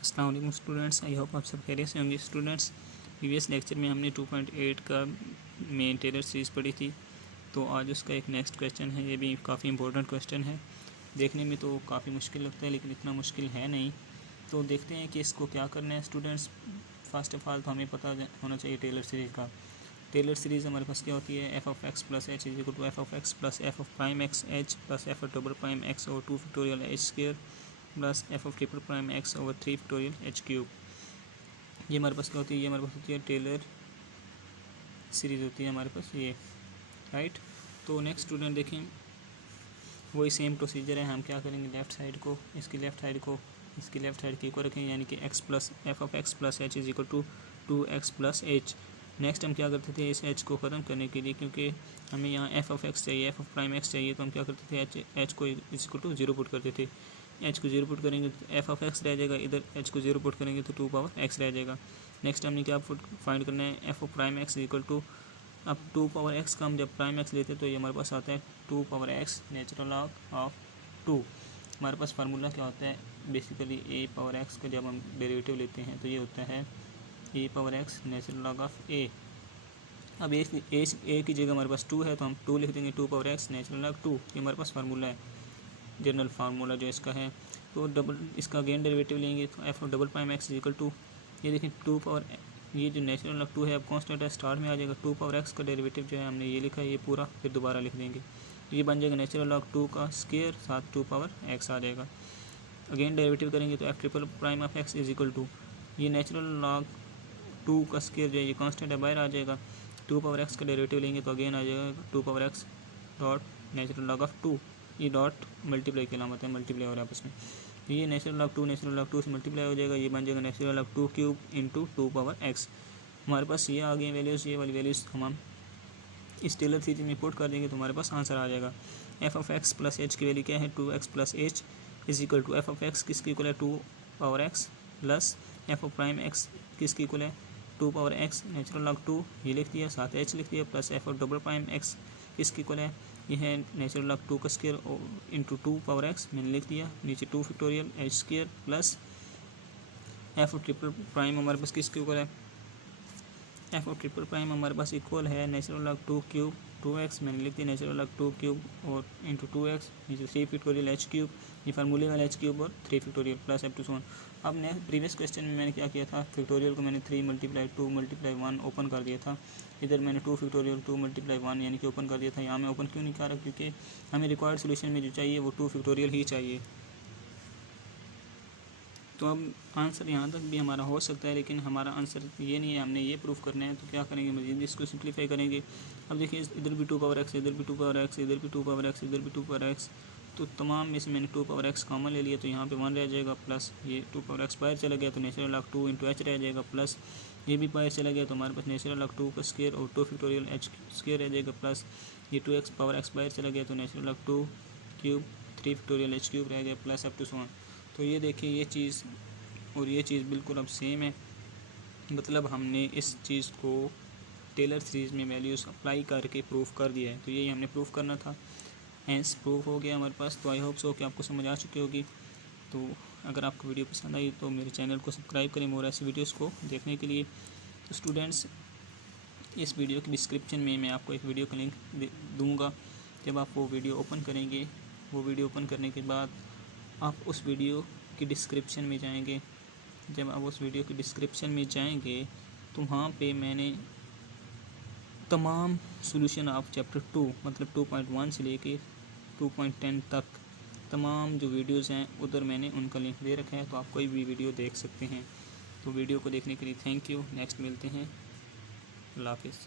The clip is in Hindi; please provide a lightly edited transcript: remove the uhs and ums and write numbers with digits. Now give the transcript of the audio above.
अस्सलाम वालेकुम स्टूडेंट्स, आई होप आप सब खैरियत से होंगे। स्टूडेंट्स, प्रीवियस लेक्चर में हमने 2.8 का में टेलर सीरीज़ पढ़ी थी, तो आज उसका एक नेक्स्ट क्वेश्चन है। ये भी काफ़ी इंपॉर्टेंट क्वेश्चन है, देखने में तो काफ़ी मुश्किल लगता है लेकिन इतना मुश्किल है नहीं। तो देखते हैं कि इसको क्या करना है। स्टूडेंट्स, फर्स्ट ऑफ ऑल तो हमें पता होना चाहिए टेलर सीरीज़ का। टेलर सीरीज़ हमारे पास क्या होती है, F of X plus H is equal to F of X plus F of prime X H plus F of double prime X over 2 factorial H square plus F of triple prime X over 3 factorial H cube. ये हमारे पास क्या होती है, ये हमारे पास होती है टेलर सीरीज़ होती है हमारे पास ये, राइट। तो नेक्स्ट स्टूडेंट देखें, वही सेम प्रोसीजर है। हम क्या करेंगे, लेफ़्ट साइड को इसकी लेफ़्ट साइड को इसकी लेफ़्ट साइड के इक्वल रखेंगे, यानी कि X plus F of X plus H is equal to 2x plus H. Next हम क्या करते थे, इस एच को ख़त्म करने के लिए, क्योंकि हमें यहाँ एफ ऑफ एक्स चाहिए, एफ ऑफ प्राइम एक्स चाहिए, तो हम क्या करते थे, एच को इक्वल टू 0 पुट करते थे। एच को 0 पुट करेंगे तो एफ ऑफ एक्स रह जाएगा, इधर एच को 0 पुट करेंगे तो 2 पावर एक्स रह जाएगा। नेक्स्ट हमने क्या फाइंड करना है, F of prime X equal to, अब 2 पावर एक्स का हम जब प्राइम एक्स लेते हैं तो ये हमारे पास आता है 2 power X natural log of 2। हमारे पास फार्मूला क्या होता है, बेसिकली ए पावर एक्स का जब हम डेरिवेटिव लेते हैं तो ये होता है A power X natural log of A. अब ए की जगह हमारे पास 2 है तो हम 2 लिख देंगे, 2 पावर एक्स नेचुरल लॉग 2। ये हमारे पास फार्मूला है, जनरल फार्मूला जो इसका है। तो डबल इसका अगेन डेरिवेटिव लेंगे तो F double prime X equal to, ये देखें 2 पावर, ये जो नेचुरल लॉग 2 है अब कॉन्स्टेंट है, स्टार्ट में आ जाएगा। 2 पावर एक्स का डेरिवेटिव जो है हमने ये लिखा है, ये पूरा फिर दोबारा लिख देंगे, ये बन जाएगा नेचुरल लॉग 2 का स्क्वायर साथ 2 पावर एक्स आ जाएगा। अगेन डेरिवेटिव करेंगे तो F triple prime of X is equal to, ये नेचुरल लॉग 2 का स्क्वायर जो है ये कांस्टेंट है, बाहर आ जाएगा। 2 पावर एक्स का डेरिवेटिव लेंगे तो अगेन आ जाएगा 2 power x dot natural log of 2, ये डॉट मल्टीप्लाई की अलामत है, मल्टीप्लाई हो रहा है आपस में। ये नेचुरल लॉग 2 से मल्टीप्लाई हो जाएगा, ये बन जाएगा natural log 2 cube into 2 power x. हमारे पास ये आ गई वैल्यूज़, ये वाली वैल्यूज़ हम इस टेलर सीरीज में पुट कर देंगे तो हमारे पास आंसर आ जाएगा। F of X plus H की वैल्यू क्या है, 2x plus H is equal to, F of X किसकी इक्वल है 2 power X plus F of prime X किसकी इक्वल है 2 पावर एक्स नेचुरल लॉग 2, ये लिख दिया, साथ एच लिख दिया, plus F of double prime X किसकी इक्वल है, ये है नेचुरल लॉग 2 का स्क्वायर इंटू 2 पावर एक्स मैंने लिख दिया, नीचे 2 factorial H square plus F of triple prime हमारे पास किसके इक्वल है, एफ ऑफ ट्रिपल प्राइम हमारे पास इक्वल है नेचुरल लॉग 2 क्यूब 2x मैंने लिख दिया, नेचुरल लॉग 2 क्यूब और इंटू 2x नीचे 3 फैक्टोरियल एच क्यूब, ये फार्मूले वाला एच क्यूब और 3 फैक्टोरियल प्लस एफ टू सोन। अब ने प्रीवियस क्वेश्चन में मैंने क्या किया था, फैक्टोरियल को मैंने 3 मल्टीप्लाई 2 मल्टीप्लाई 1 ओपन कर दिया था, इधर मैंने 2 फैक्टोरियल 2 मल्टीप्लाई 1 यानी कि ओपन कर दिया था। यहाँ मैं ओपन क्यों नहीं कर रहा, क्योंकि हमें रिक्वायर्ड सोल्यूशन में जो चाहिए वो 2 फैक्टोरियल ही चाहिए। तो अब आंसर यहाँ तक भी हमारा हो सकता है, लेकिन हमारा आंसर ये नहीं है, हमने ये प्रूफ करना है। तो क्या करेंगे, मजीद इसको सिंप्लीफाई करेंगे। अब देखिए इधर भी 2 पावर एक्स, इधर भी 2 पावर एक्स, इधर भी 2 पावर एक्स, इधर भी 2 पावर एक्स, तो तमाम में से मैंने 2 पावर एक्स कॉमन ले लिया, तो यहाँ पे 1 रह जाएगा, प्लस ये 2 पावर एक्स बाहर चला गया तो नेचुरल लॉग 2 इंटू एच रह जाएगा, प्लस ये भी बाहर चला गया तो हमारे पास नेचुरल लॉग 2 का स्क्वायर और 2 फैक्टोरियल एच स्क्वायर रह जाएगा, प्लस ये 2x पावर एक्स बाहर चला गया तो natural log 2 cube 3 factorial H cube रह गया, प्लस एफ टू सोन। तो ये देखिए ये चीज़ और ये चीज़ बिल्कुल अब सेम है, मतलब हमने इस चीज़ को टेलर सीरीज़ में वैल्यूज़ अप्लाई करके प्रूफ कर दिया है। तो यही हमने प्रूफ करना था, हैंस प्रूफ हो गया हमारे पास। तो आई होप सो कि आपको समझ आ चुकी होगी। तो अगर आपको वीडियो पसंद आई तो मेरे चैनल को सब्सक्राइब करें और ऐसी वीडियोज़ को देखने के लिए। तो स्टूडेंट्स, इस वीडियो की डिस्क्रिप्शन में मैं आपको एक वीडियो का लिंक दूँगा, जब आप वो वीडियो ओपन करेंगे, वो वीडियो ओपन करने के बाद आप उस वीडियो की डिस्क्रिप्शन में जाएंगे। जब आप उस वीडियो की डिस्क्रिप्शन में जाएंगे तो वहाँ पे मैंने तमाम सॉल्यूशन ऑफ चैप्टर 2 मतलब 2.1 से लेके 2.10 तक तमाम जो वीडियोज़ हैं उधर मैंने उनका लिंक दे रखा है, तो आप कोई भी वीडियो देख सकते हैं। तो वीडियो को देखने के लिए थैंक यू। नेक्स्ट मिलते हैं, अल्लाह हाफिज़।